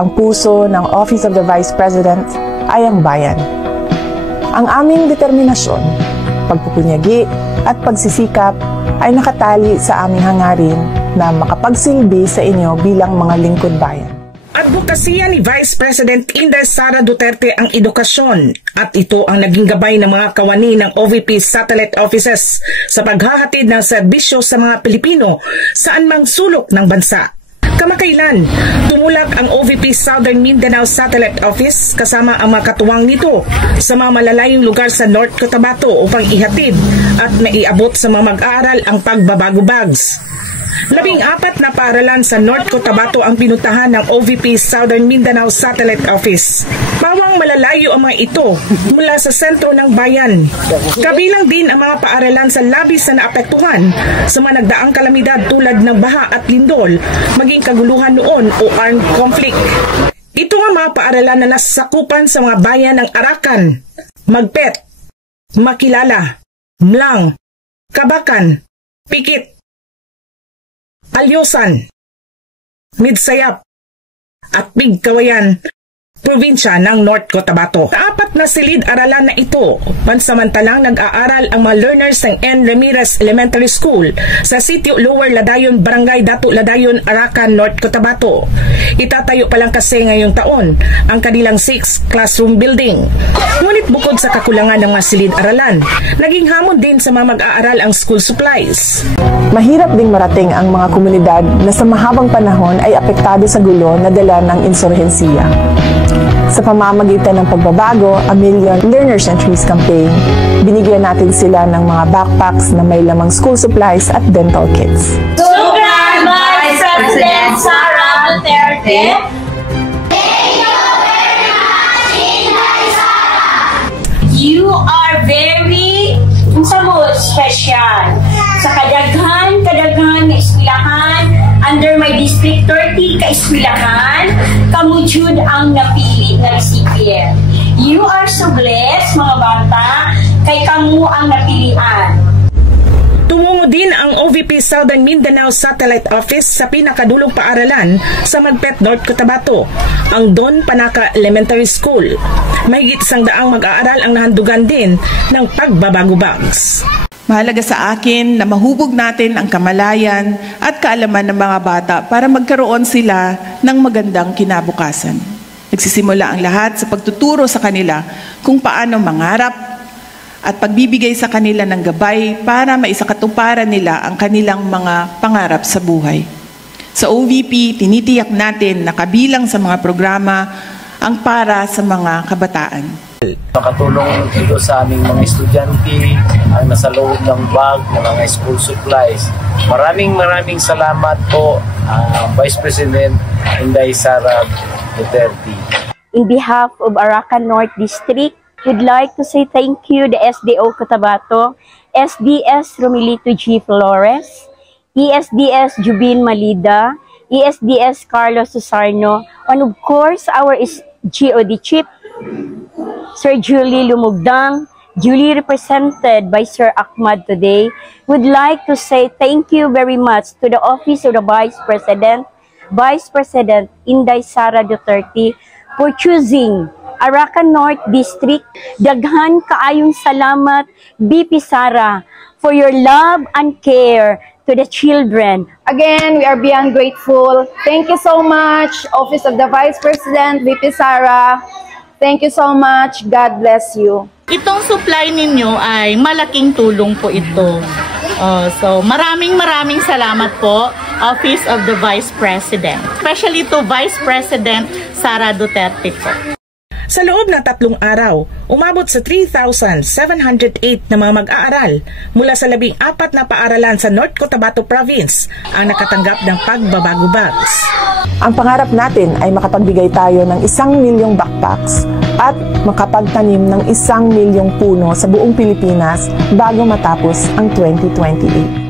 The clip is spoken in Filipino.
ang puso ng Office of the Vice President ay ang bayan. Ang aming determinasyon, pagpupunyagi at pagsisikap ay nakatali sa aming hangarin na makapagsilbi sa inyo bilang mga lingkod bayan. Advokasya ni Vice President Inday Sara Duterte ang edukasyon at ito ang naging gabay ng mga kawani ng OVP satellite offices sa paghahatid ng serbisyo sa mga Pilipino saan mang sulok ng bansa. Kamakailan, tumulak ang OVP Southern Mindanao Satellite Office kasama ang mga katuwang nito sa mga malalayong lugar sa North Cotabato upang ihatid at maiabot sa mga mag-aaral ang pagbabago bags. 14 na paaralan sa North Cotabato ang pinuntahan ng OVP Southern Mindanao Satellite Office. Pawang malalayo ang mga ito mula sa sentro ng bayan. Kabilang din ang mga paaralan sa labis na naapektuhan sa mga nagdaang kalamidad tulad ng baha at lindol, maging kaguluhan noon o armed conflict. Ito ang mga paaralan na nasasakupan sa mga bayan ng Arakan, Magpet, Makilala, Mlang, Kabakan, Pikit, Alyosan, Midsayap at Bigkawayan, probinsya ng North Cotabato. 4 na silid-aralan na ito, pansamantalang nag-aaral ang mga learners ng N. Ramirez Elementary School sa sitio Lower Ladayon, Barangay Datu Ladayon, Arakan, North Cotabato. Itatayo pa lang kasi ngayong taon ang kanilang 6 classroom building. Ngunit bukod sa kakulangan ng mga silid-aralan, naging hamon din sa mga mag-aaral ang school supplies. Mahirap ding marating ang mga komunidad na sa mahabang panahon ay apektado sa gulo na dala ng insurhensiya. Sa pamamagitan ng pagbabago, A Million Learners and Trees campaign, binigyan natin sila ng mga backpacks na may lamang school supplies at dental kits. Sukran Vice President Sara Duterte. You are very special. Sa kadaghan na eskwelahan, under my District 30 ka eskwelahan, kamujud ang napili na recipient. You are so blessed, mga bata, kay kamu ang napilian. Tumungo din ang OVP Southern Mindanao Satellite Office sa pinakadulong paaralan sa Magpet, North Cotabato, ang Don Panaka Elementary School. Mahigit 100 mag-aaral ang nahandugan din ng pagbabago bags. Mahalaga sa akin na mahubog natin ang kamalayan at kaalaman ng mga bata para magkaroon sila ng magandang kinabukasan. Nagsisimula ang lahat sa pagtuturo sa kanila kung paano mangarap at pagbibigay sa kanila ng gabay para maisakatuparan nila ang kanilang mga pangarap sa buhay. Sa OVP, tinitiyak natin na kabilang sa mga programa ang para sa mga kabataan. Makatulong dito sa aming mga estudyante ang nasa loob ng bag ng mga school supplies. Maraming salamat po Vice President Inday Sara Duterte. In behalf of Arakan North District, we'd like to say thank you to SDO Cotabato, SDS Romelito G. Flores, ESDS Jubin Malida, ESDS Carlos Susarno, and of course our GOD Chief, Sir Julie Lumugdang, duly represented by Sir Ahmad today, would like to say thank you very much to the Office of the Vice President Inday Sara Duterte for choosing Arakan North District. Daghan kaayong salamat, VP Sara, for your love and care to the children. Again, we are beyond grateful. Thank you so much, Office of the Vice President, VP Sara. Thank you so much. God bless you. Itong supply ninyo ay malaking tulong po ito. So maraming salamat po, Office of the Vice President. Especially to Vice President Sara Duterte po. Sa loob ng 3 araw, umabot sa 3,708 na mga mag-aaral mula sa 14 na paaralan sa North Cotabato Province ang nakatanggap ng pagbabago bags. Ang pangarap natin ay makapagbigay tayo ng 1 milyong backpacks at makapagtanim ng 1 milyong puno sa buong Pilipinas bago matapos ang 2028.